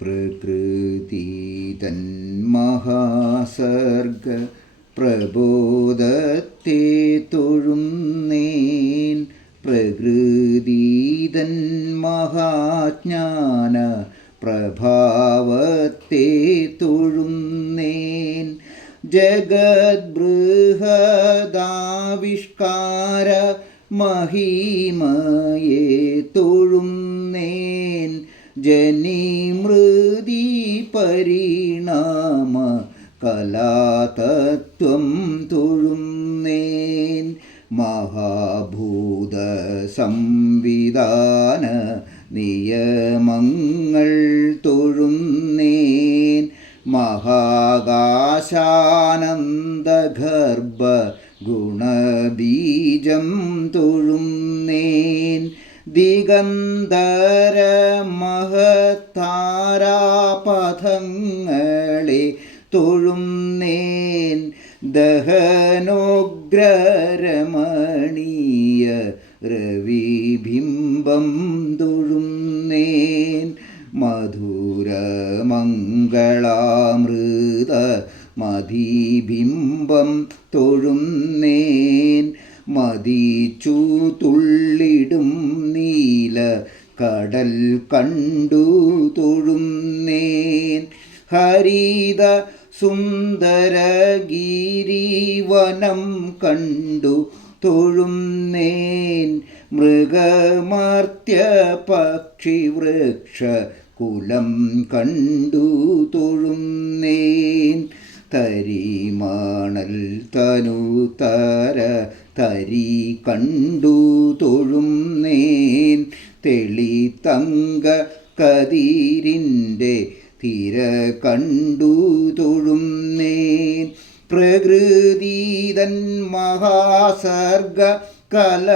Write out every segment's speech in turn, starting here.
പ്രകൃതി തൻ മഹാസർഗ പ്രബോധത്തെ തൊഴുന്നേൻ. പ്രകൃതി തൻ മഹാജ്ഞാന പ്രഭാവത്തെ തൊഴുന്നേൻ. ജഗദ്ബൃഹദാവിഷ്കാര മഹിമയെ തൊഴുന്നേൻ. ജനിമൃതി പരിണാമ കലാതത്വം തൊഴുന്നേൻ. മഹാഭൂത സംവിധാന നിയമങ്ങൾ തൊഴുന്നേൻ. മഹാകാശാനന്ദഗർഭ ഗുണബീജം തൊഴുന്നേൻ. ദിഗന്ധര മഹത്താരാപഥങ്ങളെ തൊഴുന്നേൻ. ദഹനോഗ്രരമണീയ രവിബിംബം തൊഴുന്നേൻ. മധുരമംഗളാമൃത മധീബിംബം തൊഴുന്നേൻ. മതിച്ചു തുള്ളിടും നീല കടൽ കണ്ടു തൊഴുന്നേൻ. ഹരിത സുന്ദരഗിരിവനം കണ്ടു തൊഴുന്നേൻ. മൃഗമർത്യ പക്ഷിവൃക്ഷ കുലം കണ്ടു തൊഴുന്നേൻ. തരിമണൽ തനുതര തരി കണ്ടു തൊഴുന്നേൻ. തെളിതങ്ക കതിരിൻ്റെ തിര കണ്ടു തൊഴുന്നേൻ. പ്രകൃതി തൻ മഹാസർഗ കല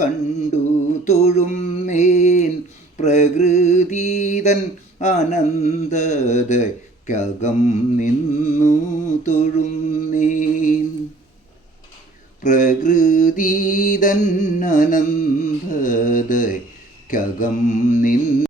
കണ്ടു തൊഴുന്നേൻ. പ്രകൃതി തൻ അനന്തതയ്ക്കകം നിന്നു തൊഴുന്നേൻ. പ്രകൃതി തൻ അനന്തതയ്ക്കകം നിന്നു